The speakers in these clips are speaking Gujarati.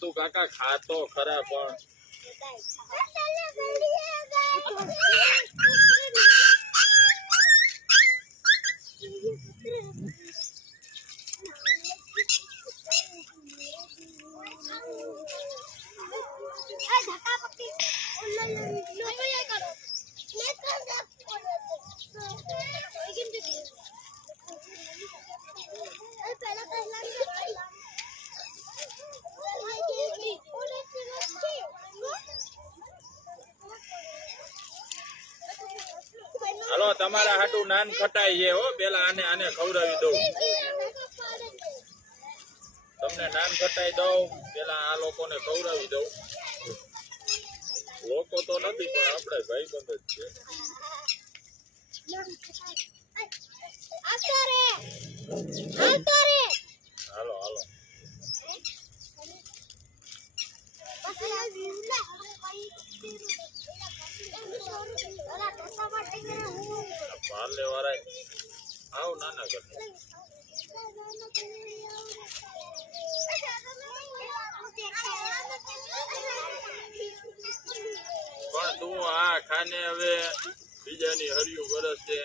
તું કાકા ખાતો ખરા પણ હાલો તમારા હાટુ નાન ખટાઈ છે હો પેલા આને આને ખવડાવી દઉં તમને નાન ખટાઈ દઉં પેલા આ લોકોને ખવડાવી દઉં લોકો તો નથી પણ આપણે ભાઈબંધ જ છે હાલો હાલો પાર્લે વાળા આવ નાના કરતા પણ તું આ ખાને હવે બીજાની હરિયું વરસ છે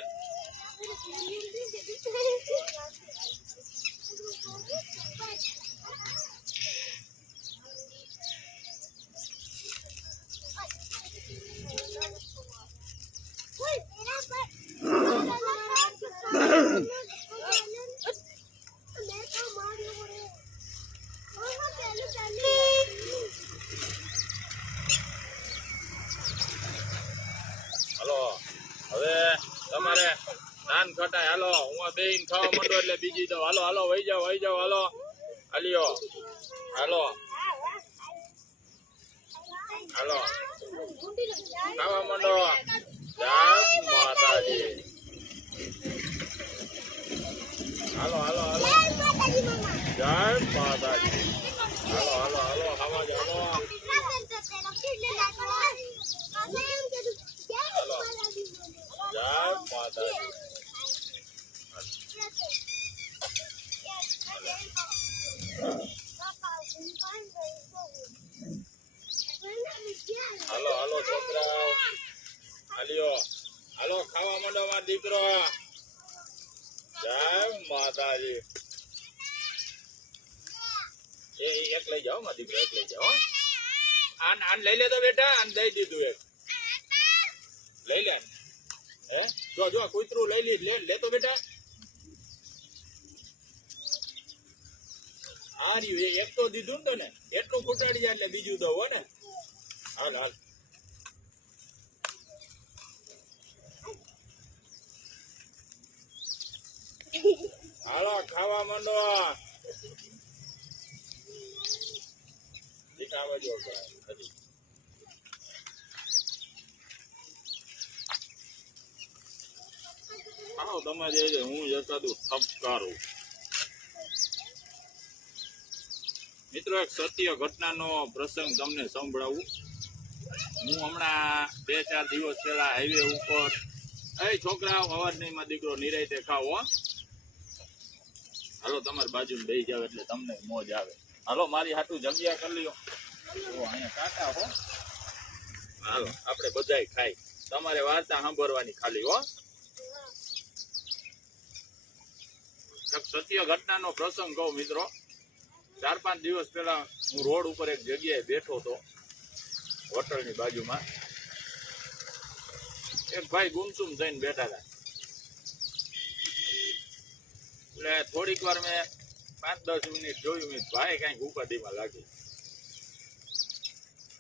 હાલો હવે તમારે નાન ખટાય હાલો હું બેન ખાવા માંડો એટલે બીજી દઉં હાલો હાલો વહી જાઓ હાલો હાલ્યો હાલો હાલો ખાવા માંડો જય માતાજી હાલો હાલો હાલો જય માતાજી હાલો હાલો હાલો ખાવા જાઓ જય માતાજી હાલો હાલો છોકરાઓ હાલ્યો હાલો ખાવા માંડો મારો દીકરો જય માતાજી એક લઈ જાઓ મારો દીકરો એક લઈ જાઓ આન લઈ લે તો બેટા આન દઈ દીધું એક લઈ લે હે જો કૂતરું લઈ લે લેતો બેટા આ રહ્યું એક તો દીધું ને તને એટલું ફૂટાડી જાય એટલે બીજું દઉં હો ને હાલ હાલ હાલો ખાવા માંડો દીકરા બાજુ આવો તમારે હું એકાદું ઠપકારું મિત્રો એક સત્ય ઘટનાનો પ્રસંગ તમને સંભળાવું હું હમણાં 2-4 દિવસ પહેલા હાઈવે ઉપર છોકરા અવાજ નહીં માં દીકરો નિરાયતે ખાવો હાલો તમારી બાજુ બેસી જાવ એટલે તમને મોજ આવે હાલો મારી હાટું જગ્યા કરી લ્યો અહીંયા કાકા હો હાલો આપણે બધાય ખાઈ તમારે વાર્તા સાંભળવાની ખાલી હો સત્ય ઘટનાનો પ્રસંગ કહું મિત્રો 4-5 દિવસ પહેલા હું રોડ ઉપર એક જગ્યાએ બેઠો હતો હોટલની બાજુમાં એક ભાઈ ગુમસુમ થઈને બેઠા હતા એટલે થોડીક વાર મેં 5-10 મિનિટ જોયું ભાઈ કઈક ઉપાધિમાં લાગી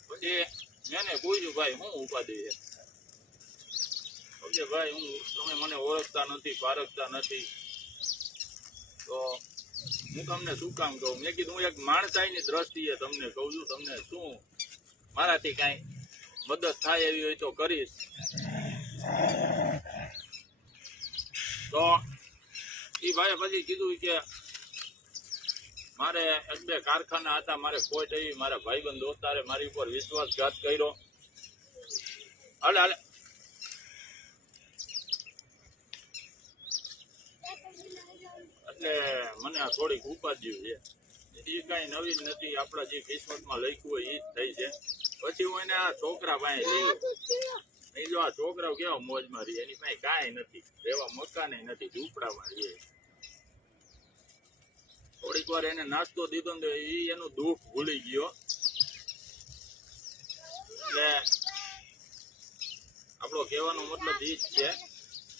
પછી મેં પૂછ્યું ભાઈ શું ઉપાધિ છે ભાઈ તમે મને ઓળખતા નથી પારખતા નથી તો હું તમને શું કામ કહું મેં કીધું હું એક માણસાઈની દ્રષ્ટિએ તમને કહું છું તમને શું મારાથી કાંઈ મદદ થાય એવી હોય તો કરીશ તો એ ભાઈએ પછી કીધું કે મારે 1-2 કારખાના હતા મારે કોઈ થઈ મારા ભાઈબંધ દોસ્તારે મારી ઉપર વિશ્વાસઘાત કર્યો હાલે હાલે એટલે મને આ થોડીક ઉપાધિ છે એ કઈ નવીન નથી, આપડા જે કિસ્મતમાં લખ્યું હોય એ જ થઈ છે. પછી હું એને આ છોકરા પાસે લઈ નહીં, જો આ છોકરાઓ કેવા મોજમાં રહે, એની પાસે કાંઈ નથી, એવા મકાને નથી, ઝૂંપડામાં રહે. થોડીક વાર એને નાસ્તો દીધો ને એ એનું દુઃખ ભૂલી ગયો. એટલે આપણો કહેવાનો મતલબ એ જ છે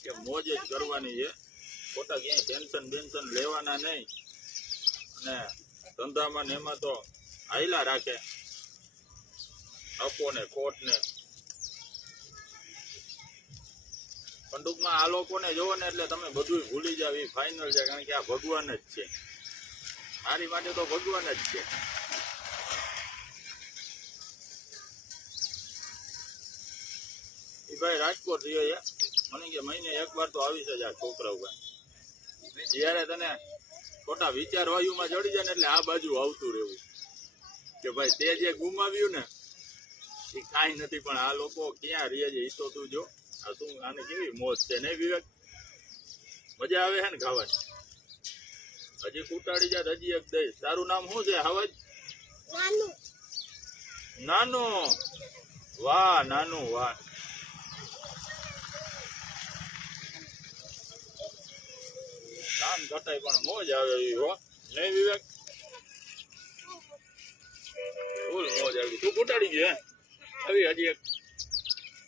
કે મોજ જ કરવાની છે, ખોટા ક્યાંય ટેન્શન બેન્શન લેવાના નહીં. અને ધંધામાં ને એમાં તો હાયલા રાખે અપો ને ખોટ ને. પણ ટૂંકમાં આ લોકોને જોવો ને એટલે તમે બધું ભૂલી જાવ એ ફાઇનલ છે, કારણ કે આ ભગવાન જ છે, મારી માટે તો ભગવાન જ છે. એ ભાઈ રાજકોટ રહ્યો મને કે મહિને એક વાર તો આવી છે આ છોકરાઓ ભાઈ. જયારે તને ખોટા વિચાર વાયુમાં ચડી જાય ને એટલે આ બાજુ આવતું રહેવું કે ભાઈ તે જે ગુમાવ્યું ને એ કાંઈ નથી, પણ આ લોકો ક્યાં રહે છે એ તો તું જો. આ શું આને કેવી મોજ છે નહીં વિવેક? મજા આવે છે ને ખાવાની? હજી કુટાડી જાત હજી એક દઈશ. તારું નામ શું છે હવજ? નાનું. વાહ નાનું વાહ. નાન ઘટાય પણ મોજ આવે એવી હો નહીં વિવેક? ફૂલ મોજ આવી. તું કુટાડી ગયો હે? આવી હજી એક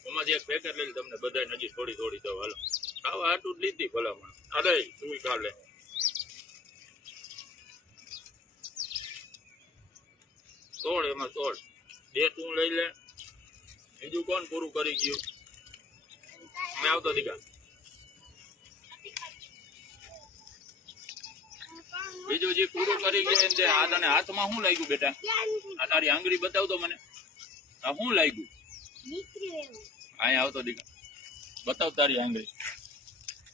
એમાંથી એક પેકેટ લઈ તમને બધા હજી થોડી થોડી દો. હાલો ખાવા હાટું જ લીધી ભલામણ. અરે તું ખા લે. તોડ એમાં તોડ. બે તું લઈ લે. બીજું કોણ પૂરું કરી ગયું? મેં આવતો દીકા. બીજું જે પૂરું કરી ગયા છે આ તને હાથમાં શું લાગ્યું બેટા? આ તારી આંગળી બતાવતો મને. આ શું લાગ્યું? અહીંયા આવતો દીકા બતાવ તારી આંગળી.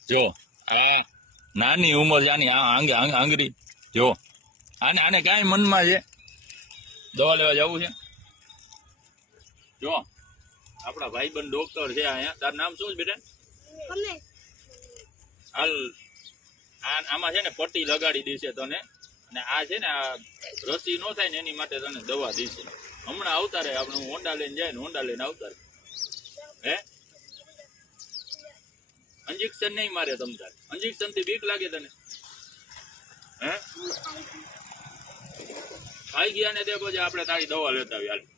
જો આ નાની ઉંમર છે આની આંગળી જો. આને કાંઈ મનમાં છે? દવા લેવા જવું છે? જો આપડા ભાઈબંધ ડોક્ટર છે અહીંયા. તારું નામ શું છે બેટા? હાલ આમાં છે ને પટ્ટી લગાડી દેશે તને, અને આ છે ને આ રસી નો થાય ને એની માટે તને દવા દેશે. હમણાં આવતા રહે, આપણે હોન્ડા લઈને જાય ને હોન્ડા લઈને આવતા રહે. હે ઇન્જેક્શન નહીં મારે તમ તારે? ઇન્જેક્શન થી બીક લાગે તને? હે ખાઈ ગયા ને તે પછી આપણે તારી દવા લેતા આવી.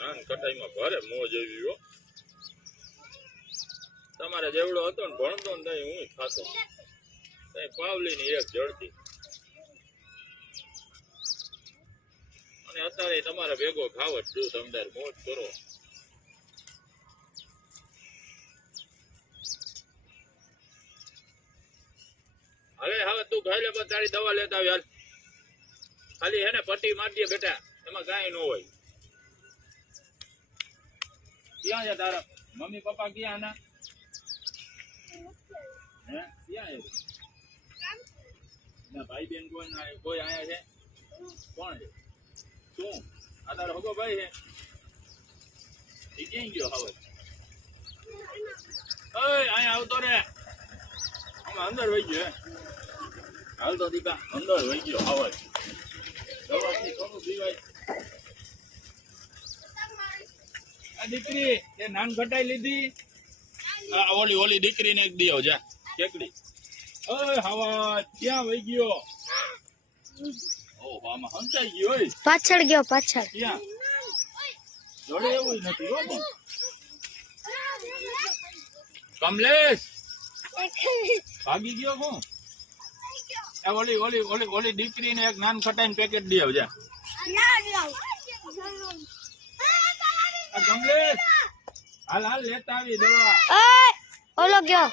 હાલ કટાઈમાં ભારે મોજ એવી હો. તમારે જેવડો હતો ને ભણતો ને તઈ હું ખાતો, તઈ પાવલી ની એક જડતી, અને અત્યારે તમારે ભેગો ખાવ જ છું. તમે મોજ કરો. હવે તું ખાઈ લે પણ તારી દવા લેતા આવી. હાલ ખાલી હે ને પટ્ટી મારી દે બેટા, એમાં કાંઈ ન હોય. ક્યાં છે તારા મમ્મી પપ્પા? ક્યાં ના હે ક્યાં ના ભાઈ બેન કોઈ આયા છે? કોણ છે? શું આ તારો હગો ભાઈ છે? એ ક્યાં ગયો? હવે અહીંયા આવતો રે. આમાં અંદર વહી ગયો. હાલ તો દીકા અંદર વહી ગયો. હવે દવાથી થોડું પીવાય. દીકરી એ નાન ઘટાઈ લીધી? ઓલી દીકરી ને એક દિયો જા કેકડી. હવા ક્યાં વહી ગયો? ઓહ આમાં હંતાઈ ગયો. પાછળ ગયો પાછળ. ક્યાં જોડે એવું નથી હો. પણ કમલેશ ભાગી ગયો. હું ઓલી દીકરી ને એક નાન ખટાઈને પેકેટ દી આવજા. કમલેશ હાલ લેતા આવી દવા. ઓલો ગયો.